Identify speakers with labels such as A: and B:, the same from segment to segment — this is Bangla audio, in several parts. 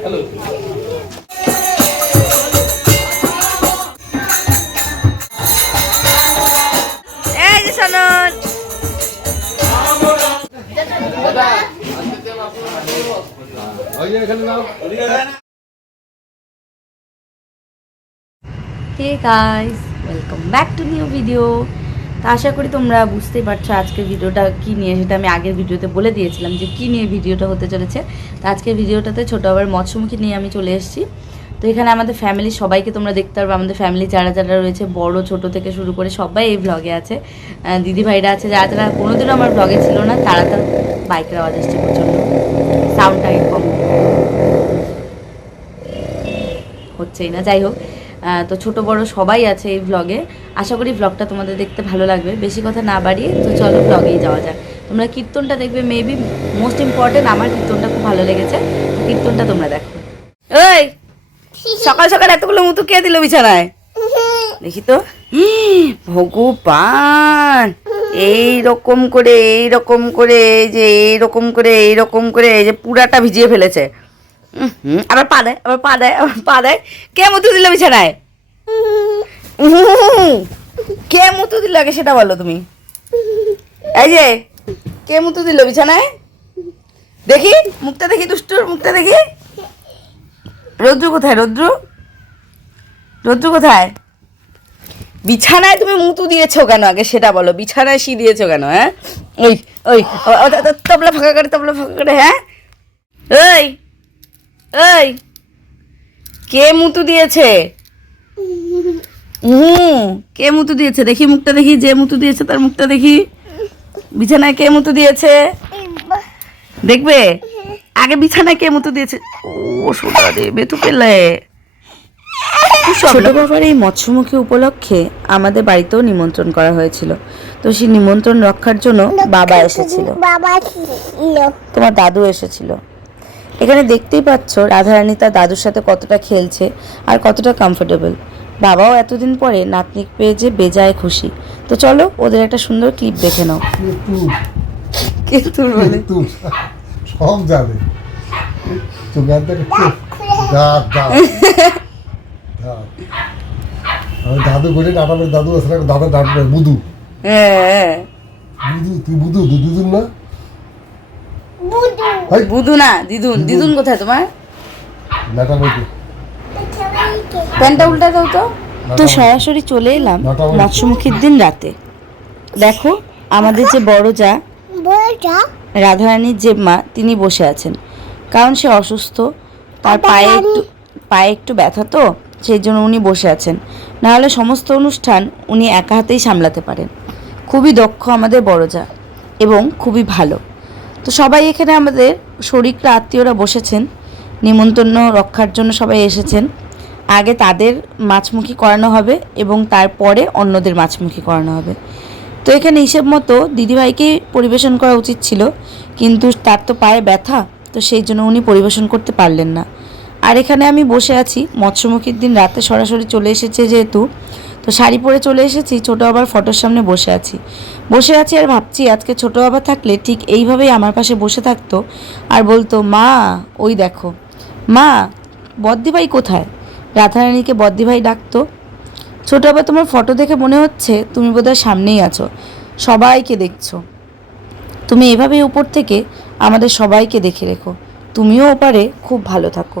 A: এই যে সনন hey guys welcome back to new video তা আশা করি তোমরা বুঝতেই পারছ আজকের ভিডিওটা কী নিয়ে, সেটা আমি আগের ভিডিওতে বলে দিয়েছিলাম যে কী নিয়ে ভিডিওটা হতে চলেছে। তো আজকের ভিডিওটাতে ছোটো আবার মৎস্যমুখী নিয়ে আমি চলে এসেছি। তো এখানে আমাদের ফ্যামিলি সবাইকে তোমরা দেখতে পারবে, আমাদের ফ্যামিলি যারা যারা রয়েছে, বড়, ছোট থেকে শুরু করে সবাই এই ব্লগে আছে। দিদি ভাইরা আছে, যারা যারা কোনোদিনও আমার ব্লগে ছিল না, তারা তার বাইকের আওয়াজ আসছে প্রচণ্ড। সাউন্ডটা কম। হচ্ছেই না, যাই হোক। তো ছোট, বড় সবাই আছে এই ব্লগে আশা করি ব্লগটা তোমাদের দেখতে ভালো লাগবে। বেশি কথা না বাড়িয়ে, তো চলো ব্লগেই যাওয়া যাক। তোমরা কীর্তনটা দেখবে মেবি মোস্ট ইম্পর্টেন্ট আমার কীর্তনটা খুব ভালো লেগেছে। কীর্তনটা তোমরা দেখো। ওই সকাল সকাল এতগুলো মুতু কে দিল বিছানায়? দেখি তো। ভগবান, এই রকম করে, এই রকম করে যে এই রকম করে, এই রকম করে, এই যে পুরাটা ভিজিয়ে ফেলেছে। আবার পা দেয়, আবার পা দেয়, আবার পা দেয়। কে মুতু দিল বিছানায়? কে মুতু দিল আগে সেটা বলো তুমি? এই যে, কে মুতু দিল বিছানায়? দেখি, মুখটা দেখি দুষ্টুর মুখটা দেখি। রৌদ্র কোথায়, রৌদ্র? রৌদ্র কোথায়? বিছানায় তুমি মুতু দিয়েছ কেন আগে সেটা বলো? বিছানায় শি দিয়েছ কেন হ্যাঁ? ওই ওই তবলা ফাঁকা করে, তবলা ফাঁকা করে হ্যাঁ? ওই ওই, কে মুতু দিয়েছে? হুম কে মুতু দিয়েছে? দেখি মুখটা দেখি যে মুতু দিয়েছে তার মুখটা দেখি। বিছানায় কে মুতু দিয়েছে? দেখবে? আগে বিছানায় কে মুতু দিয়েছে? ও সোনা রে বেতু পেলে। ছোট বাবার এই মৎস্যমুখী উপলক্ষে আমাদের বাড়িতেও নিমন্ত্রণ করা হয়েছিল। তো সেই নিমন্ত্রণ রক্ষার জন্য বাবা এসেছিল।
B: বাবা
A: তোমার দাদু এসেছিল। এখানে দেখতেই পাচ্ছ রাধারানী তার দাদুর সাথে কতটা খেলছে আর কতটা কমফোর্টেবল বাবাও এতদিন পরে নাতনি পেয়ে যে বেজায় খুশি। তো চলো ওদের একটা সুন্দর ক্লিপ দেখে নাও। কিন্তু বলে।
C: সব জানে দাদু করে নাটামের দাদু না দাদা ডাকবে বুধু
A: হ্যাঁ।
C: বুধু তুই বুধু দুদুন না?
B: বুদু।
A: বুধু না দিদুন। দিদুন। কোথায় তোমার?
B: সবাইকে
A: প্যান্টটা উল্টা দাও তো। তো সরাসরি চলে এলাম মৎস্যমুখীর দিন রাতে। দেখো আমাদের যে বড় যা রাধারানীর যে মা তিনি বসে আছেন। কারণ সে অসুস্থ তার পায়ে একটু পায়ে একটু ব্যথা তো সেই জন্য উনি বসে আছেন। নাহলে সমস্ত অনুষ্ঠান উনি একা হাতেই সামলাতে পারেন। খুবই দক্ষ আমাদের বড় যা এবং খুবই ভালো। তো সবাই এখানে আমাদের শরিকরা আত্মীয়রা বসেছেন। নিমন্ত্রণ রক্ষার জন্য সবাই এসেছেন। আগে তাদের মাছমুখী করানো হবে এবং তারপরে অন্যদের মাছমুখী করানো হবে। তো এখানে হিসেব মতো দিদিভাইকেই পরিবেশন করা উচিত ছিল, কিন্তু তার তো পায়ে ব্যথা, তো সেই জন্য উনি পরিবেশন করতে পারলেন না। আর এখানে আমি বসে আছি, মৎস্যমুখীর দিন রাতে সরাসরি চলে এসেছে যেহেতু, তো শাড়ি পরে চলে এসেছি, ছোটো আবার ফটোর সামনে বসে আছি। বসে আছি আর ভাবছি আজকে ছোটো বাবা থাকলে ঠিক এইভাবেই আমার পাশে বসে থাকতো, আর বলতো, মা, ওই দেখো, মা, বদ্দিভাই কোথায়? রাধারানীকে বদ্দিভাই ডাকতো, ছোট আবার তোমার ফটো দেখে মনে হচ্ছে তুমি বোধহয় সামনেই আছো, সবাইকে দেখছ। তুমি এভাবে উপর থেকে আমাদের সবাইকে দেখে রেখো। তুমিও ওপারে খুব ভালো থাকো।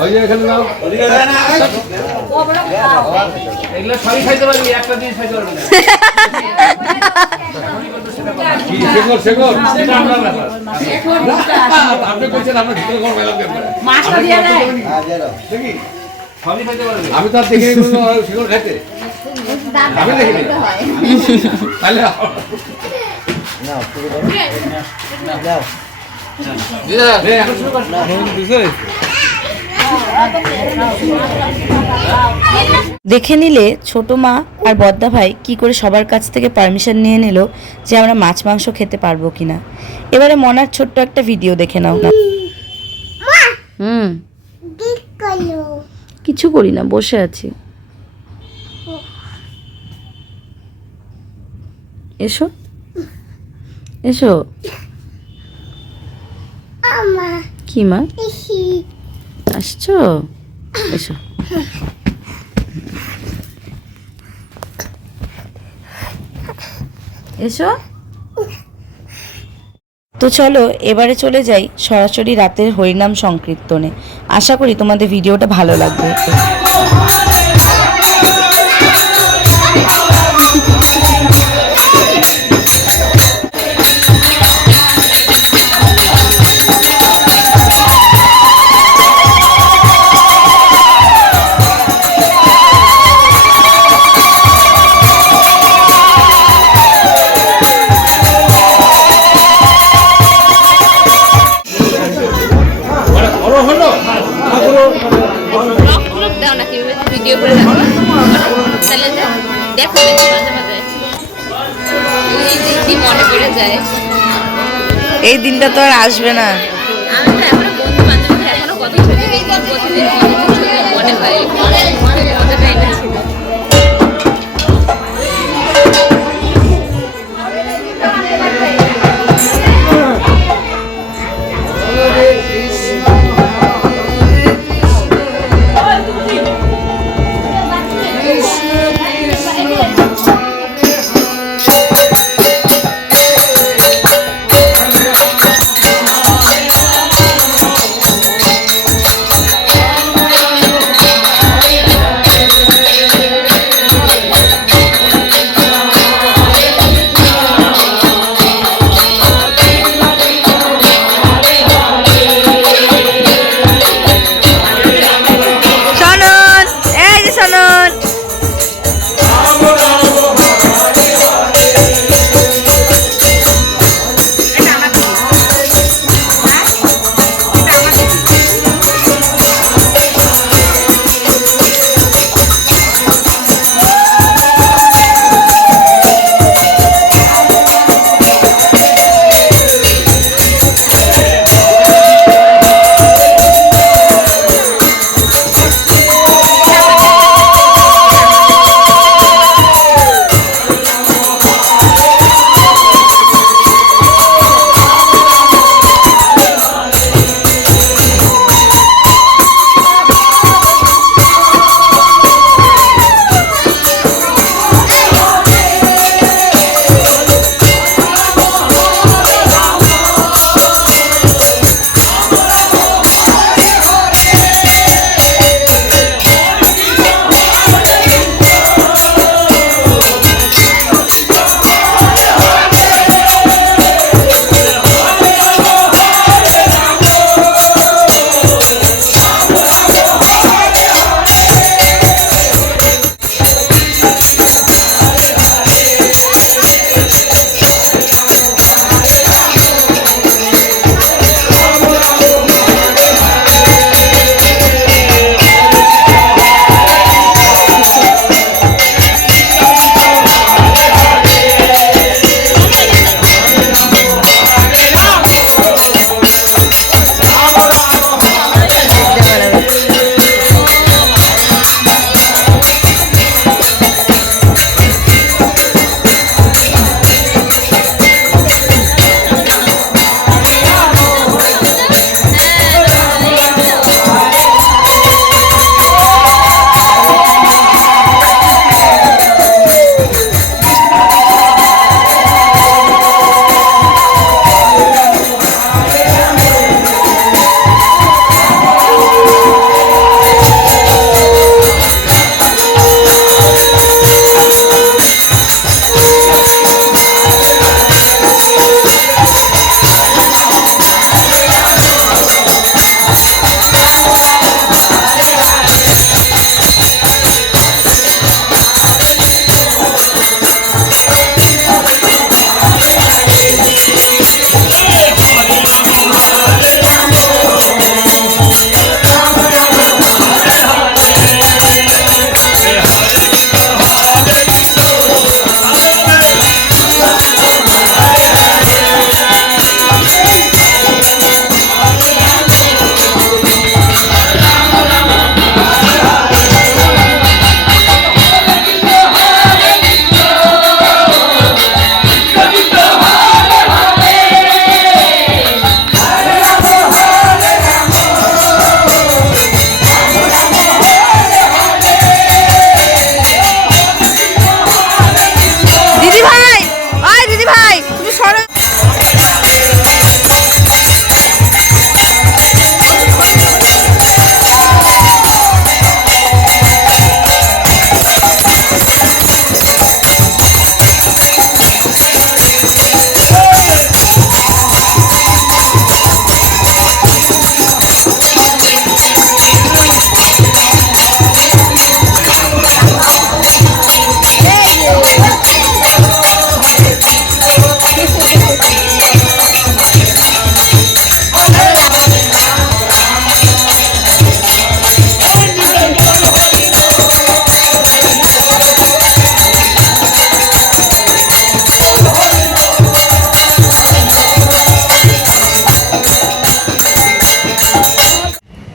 D: ওই যে এখানে নাও।
E: এগুলো সবই খাইতে পারবি একটা জিনিস খাইতে পারবি না।
D: শেখর শেখর আপনি বলছেন ভিতরে
A: মাছটা দিয়ে দেয়।
D: দেখি। আমি তো খাইতে? আমি দেখিনি। তাহলে
A: দেখে নিলে ছোট মা আর বদ্দা ভাই কি করে সবার কাছ থেকে পারমিশন নিয়ে নিল যে আমরা মাছ মাংস খেতে পারব কিনা। এবারে মনার ছোট্ট একটা ভিডিও দেখে নাও না। হুম। কিছু করি না বসে আছি। এসো। এসো। কি মা? আসছো? এসো। এসো। তো চলো, এবারে চলে যাই সরাসরি রাতের হরিনাম সংকীর্তনে। আশা করি তোমাদের ভিডিওটা ভালো লাগবে।
F: এই
A: দিনটা তো আর আসবে না
F: এখনও কত ছবি কত ছবি মনে হয়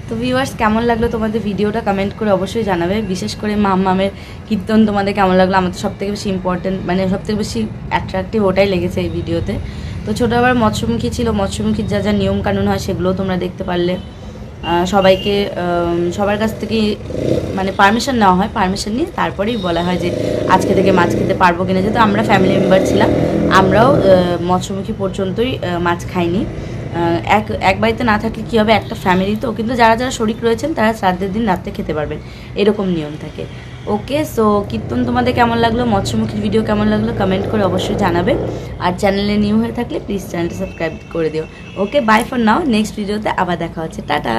F: না ছিল
A: কেমন লাগল তোমাদের ভিডিওটা কমেন্ট করে অবশ্যই জানাবে। বিশেষ করে মাম মামের কীর্তন তোমাদের কেমন লাগল? আমার তো সবথেকে বেশি ইম্পর্টেন্ট মানে সবথেকে বেশি অ্যাট্রাকটিভ ওটাই লেগেছে এই ভিডিওতে তো ছোটোবার মৎস্যমুখী ছিল, মৎস্যমুখীর যা যা নিয়ম কানুন হয় সেগুলোও তোমরা দেখতে পারলে। সবাইকে সবার কাছ থেকে মানে পারমিশন নেওয়া হয় পারমিশন নিয়ে তারপরেই বলা হয় যে আজকে থেকে মাছ খেতে পারব কিনা। যেহেতু আমরা ফ্যামিলি মেম্বার ছিলাম, আমরাও মৎস্যমুখী পর্যন্তই মাছ খাইনি। এক এক বাড়িতে না থাকলে কী হবে? একটা ফ্যামিলি তো। কিন্তু যারা যারা শরিক রয়েছেন, তারা শ্রাদ্ধের দিন রাত্রে খেতে পারবেন। এরকম নিয়ম থাকে। ওকে সো কীর্তন তোমাদের কেমন লাগল? মৎস্যমুখীর ভিডিও কেমন লাগল? কমেন্ট করে অবশ্যই জানাবে। আর চ্যানেলে নিউ হয়ে থাকলে প্লিজ চ্যানেলটা সাবস্ক্রাইব করে দিও। Okay bye for now next ভিডিওতে আবার দেখা হচ্ছে। টাটা!